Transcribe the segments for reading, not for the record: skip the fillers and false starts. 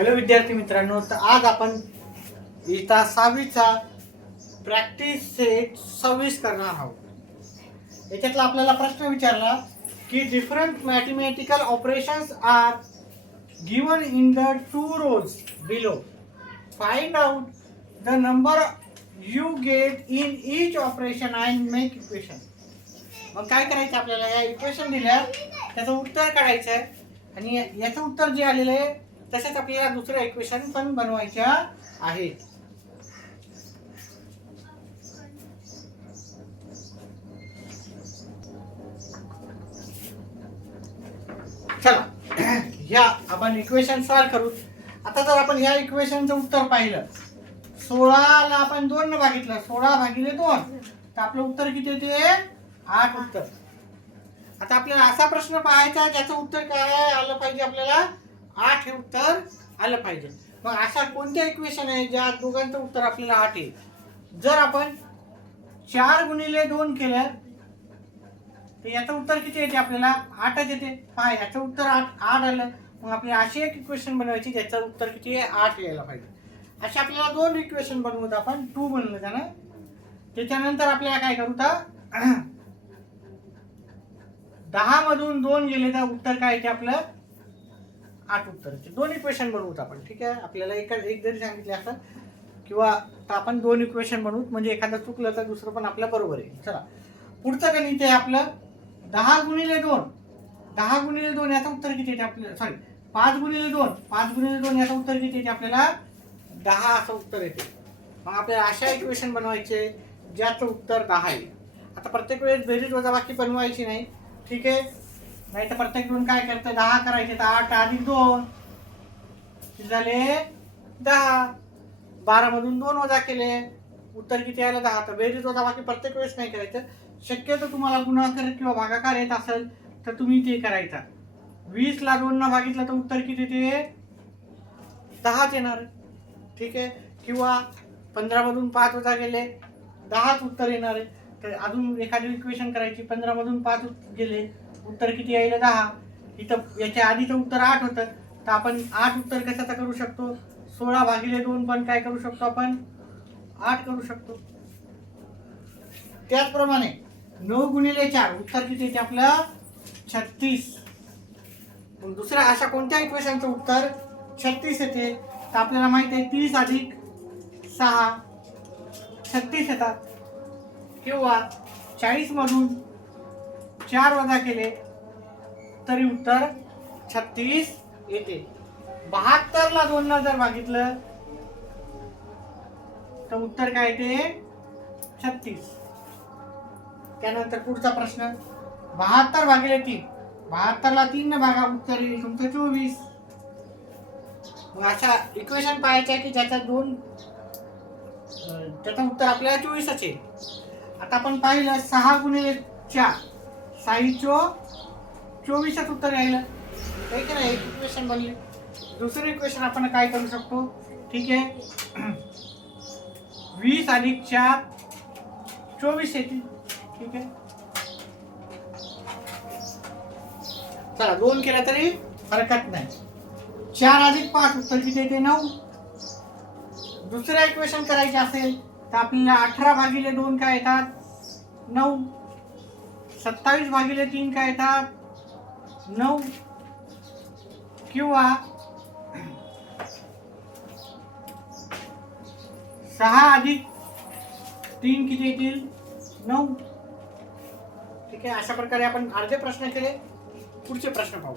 Hello विद्यार्थी मित्रांनो, तर आज आपण इयत्ता 6वीचा प्रॅक्टिस सेट 26 करणार आहोत. याच्यातला आपल्याला प्रश्न विचारला की different mathematical operations are given in the 2 rows below. Find out the number you get in each operation and make equation. मग काय करायचं, आपल्याला या इक्वेशन दिल्या त्याचं उत्तर काढायचं आहे आणि याचं उत्तर जे आलेलं आहे तसेच आपल्याला दुसऱ्या इक्वेशन पण बनवायच्या आहेत. चला ह्या आपण इक्वेशन सॉल्व करू. आता जर आपण ह्या इक्वेशनचं उत्तर पाहिलं, 16 ला आपण 2 ने भागितलं, 16 भागिले 2, तर आपलं उत्तर किती येते? 8 उत्तर. आता आपल्याला असा प्रश्न पाहायचा ज्याचं उत्तर काय आलं पाहिजे, आपल्याला 8 हे उत्तर आलं पाहिजे. मग अशा कोणत्या इक्वेशन आहे ज्या दोघांचं उत्तर आपल्याला 8 आहे? जर आपण 4 गुणिले 2 केलं तर याचं उत्तर किती येते? आपल्याला 8च येते. पहा, याचं उत्तर 8 आलं. मग आपल्याला अशी एक इक्वेशन बनवायची ज्याचं उत्तर किती आहे? 8 यायला पाहिजे. अशी आपल्याला 2 इक्वेशन बनवूत आपण. 2 बनलं त्यानं. त्याच्यानंतर आपल्याला काय करू तर 10 मधून 2 गेले तर उत्तर काय येते आपलं? 8 उत्तर. 2 इक्वेशन बनवूत आपण. ठीक आहे, आपल्याला एक जरी सांगितले असं किंवा तर आपण 2 इक्वेशन बनवूत, म्हणजे एखादं चुकलं तर दुसरं पण आपलं बरोबर आहे. चला पुढचं गणित आहे आपलं 10 गुणिले 2. 10 गुणिले 2 याचं उत्तर किती येते आपल्याला? सॉरी, 5 गुणिले 2. 5 गुणिले 2 याचं उत्तर किती येते आपल्याला? 10 असं उत्तर येते. मग आपल्याला अशा इक्वेशन बनवायचे ज्याचं उत्तर 10 आहे. आता प्रत्येक वेळेस बेरीज वजाबाकी बनवायची नाही. ठीक आहे, नाही तर प्रत्येक दोन काय करतं? 10 करायचे तर 8 अधिक 2 झाले 10. 12 मधून 2 वजा केले, उत्तर किती आलं? 10. तर बेरीज वजाबाकी प्रत्येक वेळेस नाही करायचं. शक्यतो तुम्हाला गुणाकार किंवा भागाकार येत असेल तर तुम्ही ते करायचा. 20 ला 2 न भागितलं तर उत्तर किती येते? 10च येणार. ठीक आहे, किंवा 15 मधून 5 वजा केले 10च उत्तर येणार आहे. तर अजून एखादी इक्वेशन करायची. 15 मधून 5 गेले, उत्तर किती यायला? 10. इथं याच्या आधीचं उत्तर 8 होतं, तर आपण 8 उत्तर कशाचं करू शकतो? 16 भागिले 2 पण काय करू शकतो आपण? 8 करू शकतो. त्याचप्रमाणे 9 गुणिले 4 उत्तर किती येते आपलं? 36. दुसऱ्या अशा कोणत्या इक्वेशनचं उत्तर 36 येते? तर आपल्याला माहिती आहे 30 अधिक 6 36 येतात. किंवा 40 मधून 4 वजा केले तरी उत्तर 36 येते. 72 ला 2 न जर भागितलं तर उत्तर काय येते? 36. त्यानंतर पुढचा प्रश्न 72 भागिले 3. 72 ला 3 न भागा, उत्तर येईल तुमचं 24. मग अशा इक्वेशन पाहायच्या की ज्याचा त्याचं उत्तर आपल्याला 24च येईल. आता आपण पाहिलं 6 गुणिले 4 24च उत्तर यायला काही की नाही. एक इक्वेशन बनली. दुसरी इक्वेशन आपण काय करू शकतो? ठीक आहे, 20 अधिक 4 24 येते. ठीक आहे, चला 2 केला तरी हरकत नाही. 4 अधिक 5 उत्तर किती येते? 9. दुसऱ्या इक्वेशन करायचे असेल तर आपल्याला 18 भागिले 2 काय येतात? 9. 27 भागिले 3 काय येतात? 9. किंवा 6 अधिक 3 किती येतील? 9. ठीक आहे, अशा प्रकारे आपण अर्धे प्रश्न केले. पुढचे प्रश्न पाहू.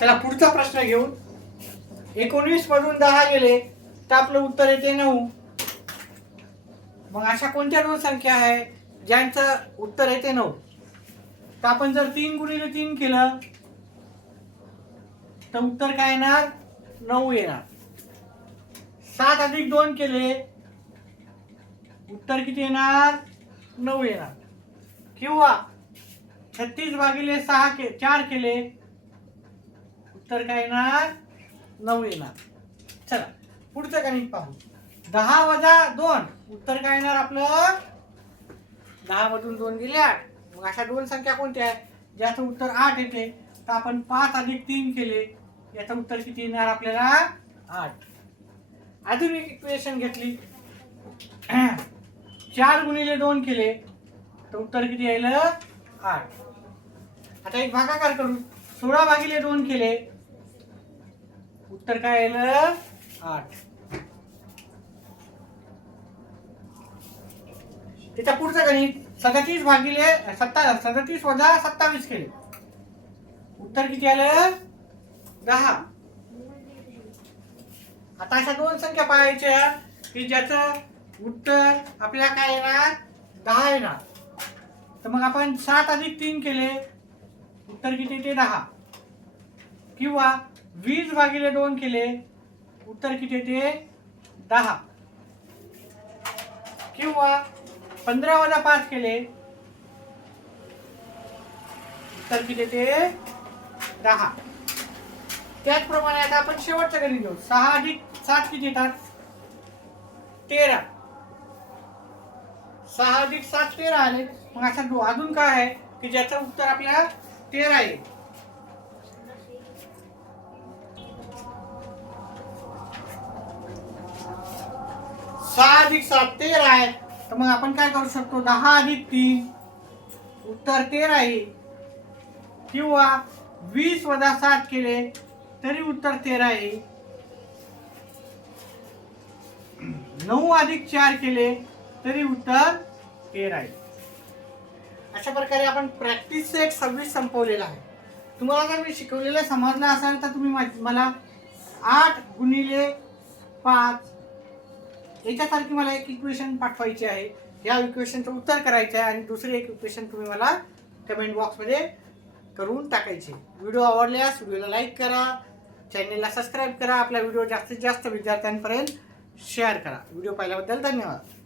चला पुढचा प्रश्न घेऊ. 19 मधून 10 गेले तर आपलं उत्तर येते 9. मग अशा कोणत्या 2 संख्या आहे ज्यांचं उत्तर येते 9? तर आपण जर 3 गुणिले 3 केलं तर उत्तर काय येणार? 9 येणार. 7 अधिक 2 केले, उत्तर किती येणार? 9 येणार. किंवा 36 भागिले 4 केले, उत्तर काय येणार? 9 येणार. चला पुढचं गणित पाहू. 10 वजा 2 उत्तर काय येणार आपलं? 10 मधून 2 गेले 8. मग अशा दोन संख्या कोणत्या आहेत ज्याचं उत्तर 8 येते? तर आपण 5 अधिक 3 केले, याचं उत्तर किती येणार आपल्याला? 8. अजून एक इक्वेशन घेतली, 4 गुणिले 2 केले तर उत्तर किती येईल? 8. आता एक भागाकार करू, 16 भागिले 2 केले, उत्तर काय येईल? 8. त्याच्या पुढचं गणित 37 भागिले 37 वजा 27 केले, उत्तर किती आलं? 10. आता अशा दोन संख्या पाहायच्या की ज्याचं उत्तर आपल्याला काय येणार? 10 येणार. तर मग आपण 7 अधिक 3 केले, उत्तर किती येते? 10. किंवा 20 भागिले 2 केले, उत्तर किती येते? 10. किंवा 15 वजा 5 केले, उत्तर किती येते? 10. त्याचप्रमाणे आता आपण शेवटचं गणित घेऊ, 6 अधिक 7 किती येतात? 13. 6 अधिक 7 13 आले. मग अशा अजून काय आहे की ज्याचं उत्तर आपल्याला 13 आहे? सहा अधिक 7 13 आहे. तर मग आपण काय करू शकतो? 10 अधिक 3 उत्तर 13 आहे. किंवा 20 वजा 7 केले तरी उत्तर 13 आहे. 9 अधिक 4 केले तरी उत्तर 13 आहे. अशा प्रकारे आपण प्रॅक्टिस सेट 26 संपवलेला आहे. तुम्हाला जर मी शिकवलेलं समजलं असेल तर तुम्ही मला 8 गुणिले 5 याच्यासारखी मला एक इक्वेशन पाठवायची आहे. या इक्वेशनचं उत्तर करायचं आहे आणि दुसरी एक इक्वेशन तुम्ही मला कमेंट बॉक्समध्ये करून टाकायची. व्हिडिओ आवडल्यास व्हिडिओला लाईक करा, चॅनलला सबस्क्राईब करा, आपला व्हिडिओ जास्तीत जास्त विद्यार्थ्यांपर्यंत शेअर करा. व्हिडिओ पाहिल्याबद्दल धन्यवाद.